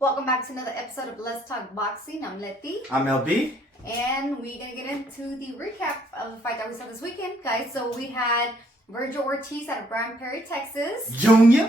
Welcome back to another episode of Let's Talk Boxing. I'm Leti. I'm LB. And we're going to get into the recap of the fight that we saw this weekend, guys. So we had Vergil Ortiz out of Grand Prairie, Texas. Jr.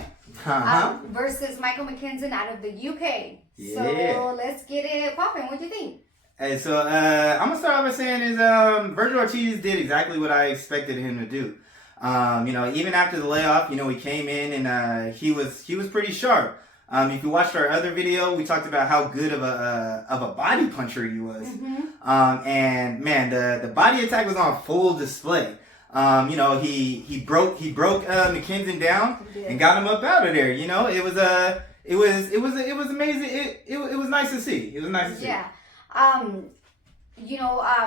Versus Michael McKinson out of the UK. Yeah. So let's get it popping. What do you think? Hey, so I'm going to start off by saying is Vergil Ortiz did exactly what I expected him to do. Even after the layoff, he came in and he was pretty sharp. If you watched our other video, we talked about how good of a body puncher he was. Mm-hmm. And man, the body attack was on full display. He broke McKinson down and got him up out of there. It was amazing. It was nice to see. It was nice to see. Yeah.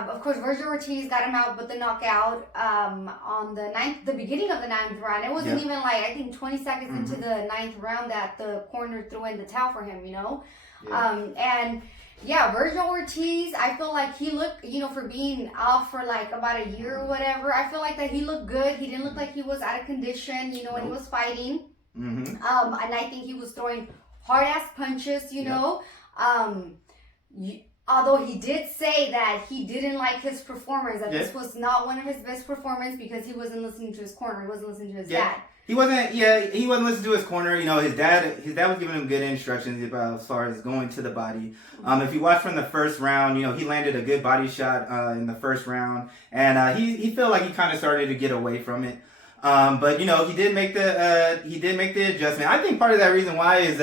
Of course, Vergil Ortiz got him out with the knockout on the beginning of the ninth round. It wasn't even like, I think 20 seconds into the ninth round that the corner threw in the towel for him, Vergil Ortiz, I feel like he looked, for being off for like about a year or whatever, I feel like that he looked good. He didn't look like he was out of condition, when he was fighting. And I think he was throwing hard-ass punches, Although he did say that he didn't like his performance, that this was not one of his best performances because he wasn't listening to his corner. He wasn't listening to his dad. He wasn't listening to his corner. His dad was giving him good instructions about as far as going to the body. If you watch from the first round, he landed a good body shot in the first round, and he felt like he kind of started to get away from it. But he did make the adjustment. I think part of that reason why is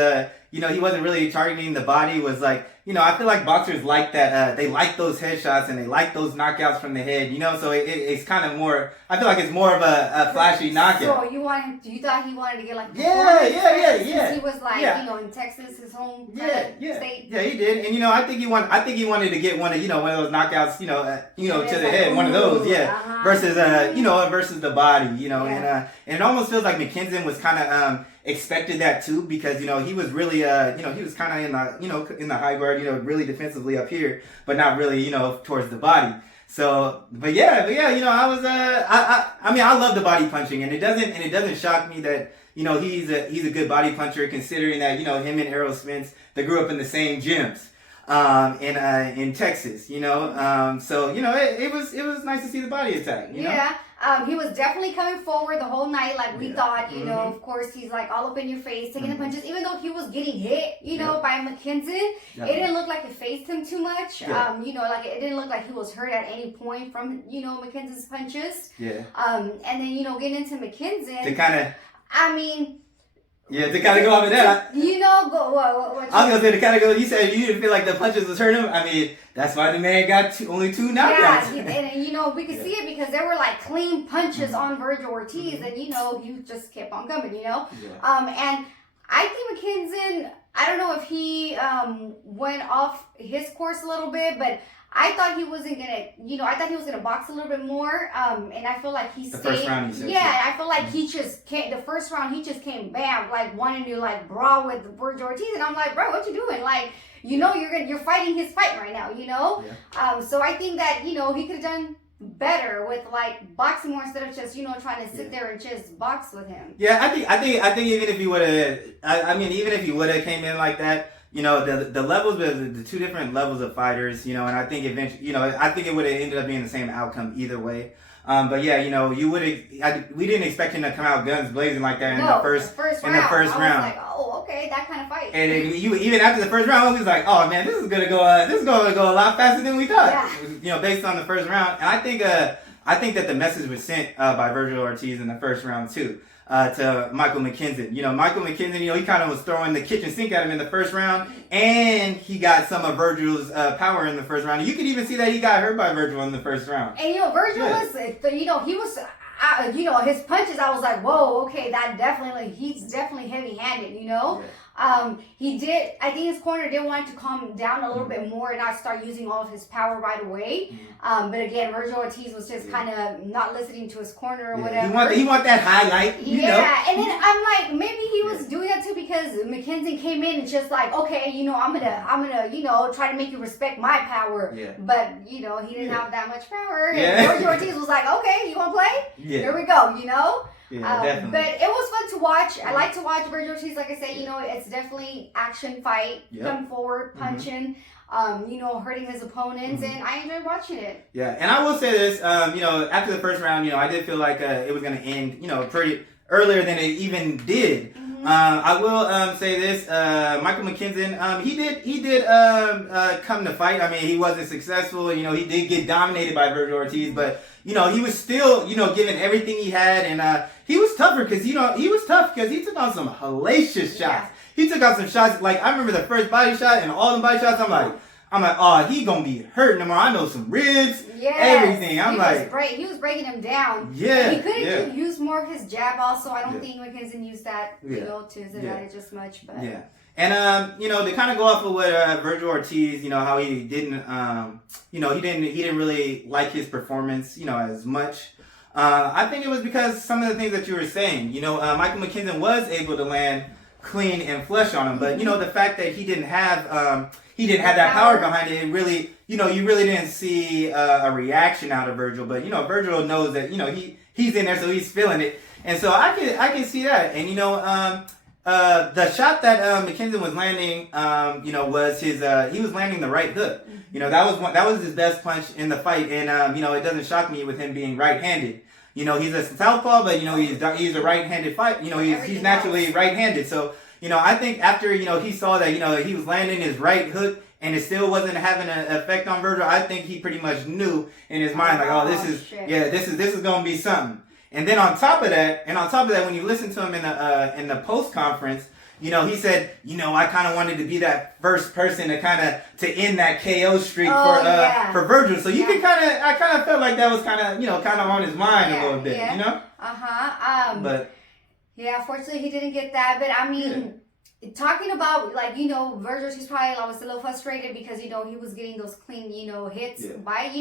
he wasn't really targeting the body was like, I feel like boxers like that. They like those headshots and they like those knockouts from the head. So it's kind of more. I feel like it's more of a flashy knockout. So you thought he wanted to get like yeah. He was like in Texas, his home state. Yeah, he did, and I think he wanted to get one of one of those knockouts. To the head, like, one of those, versus versus the body. And it almost feels like McKinson was kind of expected that too, because he was really he was kind of in the high guard, really defensively up here, but not really towards the body. So but yeah, I was I love the body punching, and it doesn't shock me that he's a good body puncher, considering that him and Errol Spence, they grew up in the same gyms in Texas, so it was nice to see the body attack. He was definitely coming forward the whole night, like we thought. Of course, he's like all up in your face, taking the punches. Even though he was getting hit, by McKinson, it didn't look like it phased him too much. Like it didn't look like he was hurt at any point from McKinson's punches. And then getting into McKinson, to kind of. To kind of go off of that. What I was going to say, to kind of go, you said you didn't feel like the punches was hurting him. That's why the man got only 2 knockouts. Yeah, and we could see it because there were like clean punches on Vergil Ortiz, and he just kept on coming, And I think McKinson, I don't know if he went off his course a little bit, but I thought he wasn't gonna, I thought he was gonna box a little bit more, and I feel like he stayed. The first round, he said. I feel like he just came. The first round, he just came bam, like wanting to like brawl with Vergil Ortiz, and I'm like, bro, what you doing? Like, you're fighting his fight right now, So I think that he could have done better with like boxing more instead of just trying to sit there and just box with him. Yeah, I think even if he would have, even if he would have came in like that. The levels, the 2 different levels of fighters, and I think eventually, I think it would have ended up being the same outcome either way. But yeah, you would have, we didn't expect him to come out guns blazing like that in the first round. I was like, oh, okay, that kind of fight. And even after the first round, we was like, oh man, this is gonna go a lot faster than we thought. Yeah. Based on the first round. And I think that the message was sent by Vergil Ortiz in the first round too. To Michael McKinson. Michael McKinson, he kind of was throwing the kitchen sink at him in the first round, and he got some of Virgil's power in the first round. And you could even see that he got hurt by Virgil in the first round. And Virgil was, he was, his punches, I was like, whoa, okay, that definitely, he's definitely heavy-handed, He did, I think his corner did want to calm down a little bit more and not start using all of his power right away. But again, Vergil Ortiz was just kind of not listening to his corner or whatever. He want that highlight, and then I'm like, maybe he was doing that too because McKinson came in and just like, okay, I'm gonna try to make you respect my power. But he didn't have that much power. And Vergil Ortiz was like, okay, you wanna play? Here we go, Yeah, definitely. But it was fun to watch. I like to watch Vergil Ortiz. Like I said, it's definitely action fight. Come forward, punching. Hurting his opponents, and I enjoyed watching it. Yeah, and I will say this, after the first round, I did feel like it was going to end, pretty earlier than it even did. I will say this, Michael McKinson, he did come to fight. I mean, he wasn't successful. He did get dominated by Vergil Ortiz, but he was still, giving everything he had, and he was tougher because he was tough because he took on some hellacious shots. Yeah. He took out some shots. Like, I remember the first body shot and all the body shots. I'm like, oh, he gonna be hurting tomorrow. I know some ribs, everything. He was breaking him down. Yeah, he couldn't use more of his jab. Also, I don't think McKinson used that, to his advantage as much. But yeah, and to kind of go off of what Vergil Ortiz, how he didn't, he didn't really like his performance, as much. I think it was because some of the things that you were saying. Michael McKinson was able to land clean and flush on him, but the fact that he didn't have that power behind it, it really, you really didn't see a reaction out of Virgil. But Virgil knows that he's in there, so he's feeling it, and so I can see that. And the shot that McKinson was landing, was his he was landing the right hook. That was his best punch in the fight, and it doesn't shock me with him being right-handed. He's a southpaw, but he's a right-handed fight. He's naturally right-handed. So I think after he saw that he was landing his right hook and it still wasn't having an effect on Virgil, I think he pretty much knew in his mind this is gonna be something. And then on top of that, when you listen to him in the post conference, he said, I kind of wanted to be that first person to end that KO streak for Virgil. So I kind of felt like that was kind of on his mind a little bit, But yeah, fortunately he didn't get that. But I mean, talking about Virgil, he's probably was a little frustrated because he was getting those clean hits by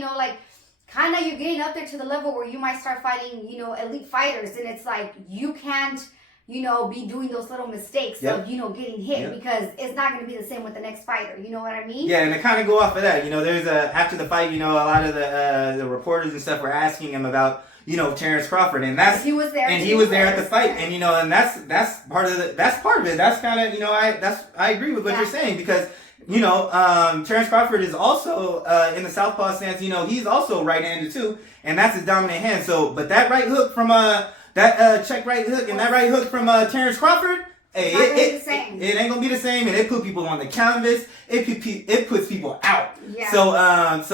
kind of you're getting up there to the level where you might start fighting elite fighters, and it's like you can't be doing those little mistakes of, getting hit because it's not going to be the same with the next fighter. You know what I mean? Yeah, and to kind of go off of that, there's after the fight, a lot of the reporters and stuff were asking him about, Terrence Crawford, and he was there at the fight, and and that's part of it. That's kind of, I agree with what you're saying because, Terrence Crawford is also in the southpaw stance. He's also right-handed too, and that's his dominant hand. So, but that right hook from that check right hook and that right hook from Terrence Crawford, hey, it ain't gonna be the same, and it put people on the canvas. It puts people out. Yeah. So that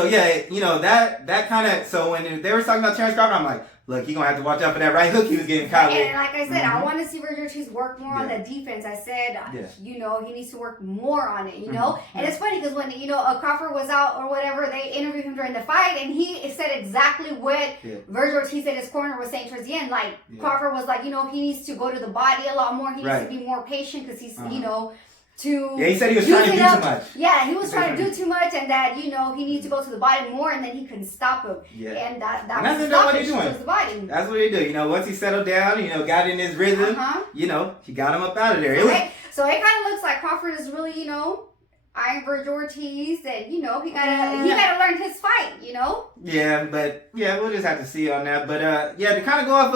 kind of. So when they were talking about Terrence Crawford, I'm like, look, he's going to have to watch out for that right hook he was getting caught with. And like I said, I want to see Vergil Ortiz work more on the defense. I said, he needs to work more on it, And it's funny because when, Crawford was out or whatever, they interviewed him during the fight, and he said exactly what Vergil Ortiz at his corner was saying towards the end. Like, Crawford was like, he needs to go to the body a lot more. He needs to be more patient because he's, he said he was trying to do too much. Yeah, he was trying to do too much, and that he needs to go to the body more, and then he couldn't stop him. Yeah, and that's what he's doing. The body. That's what he do. Once he settled down, got in his rhythm, he got him up out of there. So it kind of looks like Crawford is really, eyeing Vergil Ortiz, and he gotta learn his fight, Yeah, but we'll just have to see on that. But to kind of go off,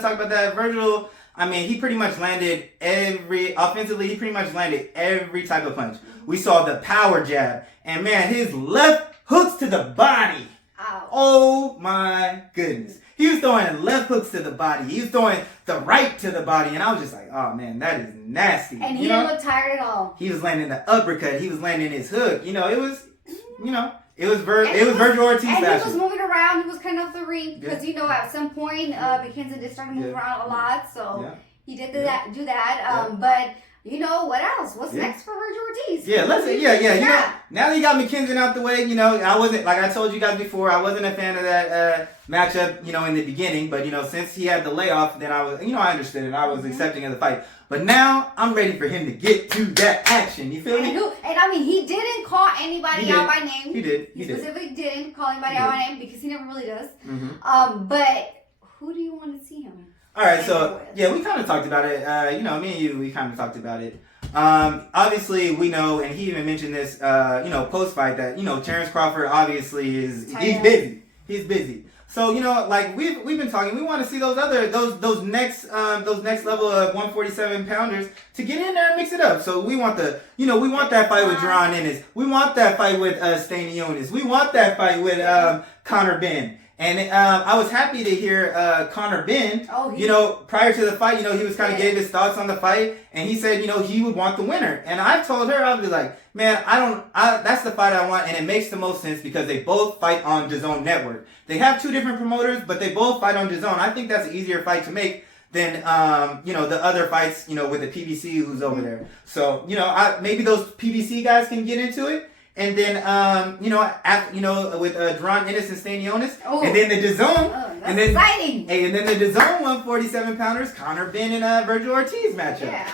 talk about that, Virgil. I mean, he pretty much landed offensively, he pretty much landed every type of punch. We saw the power jab, and man, his left hooks to the body. Ow. Oh my goodness. He was throwing left hooks to the body. He was throwing the right to the body, and I was just like, oh man, that is nasty. And he didn't look tired at all. He was landing the uppercut. He was landing his hook. It was, it was Vergil Ortiz. And he was moving around. He was cutting off the ring because at some point McKinson did start to move around a lot, so he did do that. But what else? What's next for Vergil Ortiz? Yeah, now that you got McKinson out the way, I wasn't, like I told you guys before, I wasn't a fan of that matchup, in the beginning. But since he had the layoff, then I was, I understood it. I was accepting of the fight. But now I'm ready for him to get to that action. You feel me? And I mean, he didn't call anybody out by name. He did. He specifically didn't call anybody out by name because he never really does. But who do you want to see him? All right, so we kind of talked about it. Me and you, we kind of talked about it. Obviously, we know, and he even mentioned this, post fight that Terrence Crawford obviously he's busy. He's busy. So like we've been talking, we want to see those next level of 147 pounders to get in there and mix it up. So we want that fight with Jaron Ennis. We want that fight with Stanionis. We want that fight with Conor Benn. And I was happy to hear Conor Benn, prior to the fight, he was kind of gave his thoughts on the fight, and he said, he would want the winner. And I told her, I was like, man, that's the fight I want, and it makes the most sense because they both fight on DAZN Network. They have two different promoters, but they both fight on DAZN. I think that's an easier fight to make than the other fights, with the PBC who's over there. So, maybe those PBC guys can get into it. And then, with Jaron Ennis and Stanionis, and then the DAZN, and then exciting. And then the DAZN 147 pounders, Conor Benn and Vergil Ortiz matchup. Yeah,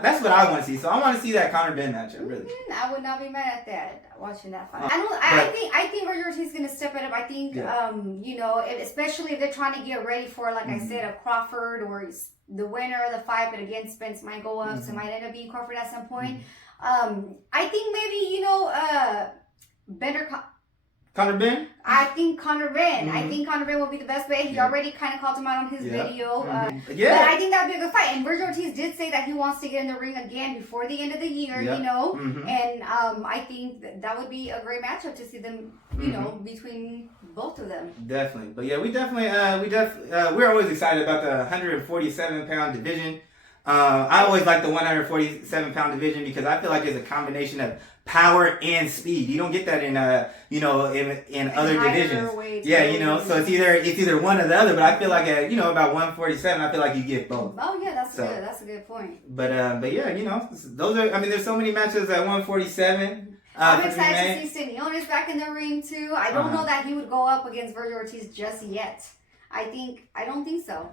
that's what I want to see. So I want to see that Conor Benn matchup. Really, I would not be mad at that. Watching that fight, I think Vergil Ortiz is gonna step it up. I think, especially if they're trying to get ready for, like I said, a Crawford or the winner of the fight, but again, Spence might go up, so it might end up being Crawford at some point. I think maybe, Conor Benn? I think Conor Benn. I think Conor Benn will be the best bet. He already kind of called him out on his video. But I think that would be a good fight. And Vergil Ortiz did say that he wants to get in the ring again before the end of the year, And I think that would be a great matchup to see them, between both of them. Definitely. But yeah, we're always excited about the 147-pound division. I always like the 147-pound division because I feel like it's a combination of power and speed. You don't get that in in other divisions. So it's either one or the other. But I feel like at about 147, I feel like you get both. Oh yeah, that's good. That's a good point. But yeah, those are. I mean, there's so many matches at 147. I'm excited to see Stanionis back in the ring too. I don't know that he would go up against Vergil Ortiz just yet. I don't think so.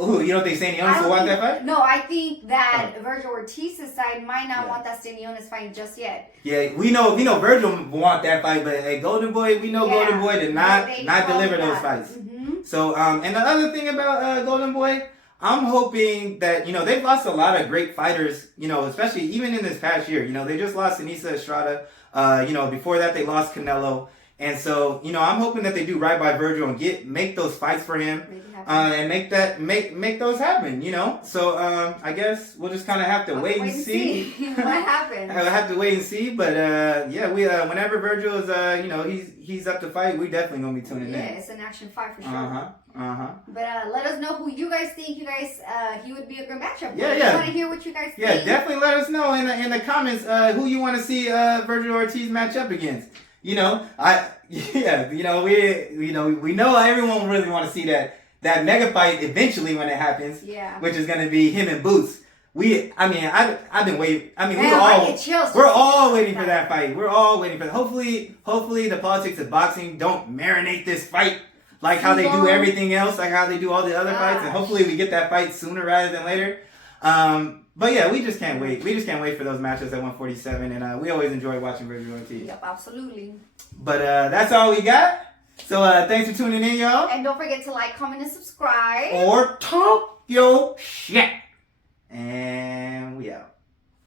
You don't think Stanionis will want that fight? No, I think that Vergil Ortiz's side might not want that Stanionis fight just yet. Yeah, we know Virgil want that fight, but hey, Golden Boy, we know Golden Boy did not deliver those fights. Mm-hmm. So, and the other thing about Golden Boy, I'm hoping that, they've lost a lot of great fighters, especially even in this past year. They just lost Anissa Estrada. Before that, they lost Canelo. And so, I'm hoping that they do right by Virgil and make those fights for him, and make those happen, So, I guess we'll just kind of have to wait and see what happens. I'll have to wait and see, but we whenever Virgil is he's up to fight, we definitely gonna be tuning in. Yeah, it's an action fight for sure. But let us know who you guys think. He would be a good matchup. I want to hear what you guys think. Yeah, definitely let us know in the comments who you want to see Vergil Ortiz match up against. We know everyone really want to see that mega fight eventually when it happens. Yeah. Which is going to be him and Boots. I've been waiting. We're all waiting for that fight. We're all waiting for. Hopefully the politics of boxing don't marinate this fight like how they do everything else, like how they do all the other fights, and hopefully we get that fight sooner rather than later. But yeah, we just can't wait. We just can't wait for those matches at 147, and we always enjoy watching Vergil Ortiz. Yep, absolutely. But that's all we got. So thanks for tuning in, y'all. And don't forget to like, comment, and subscribe. Or talk your shit. And we out.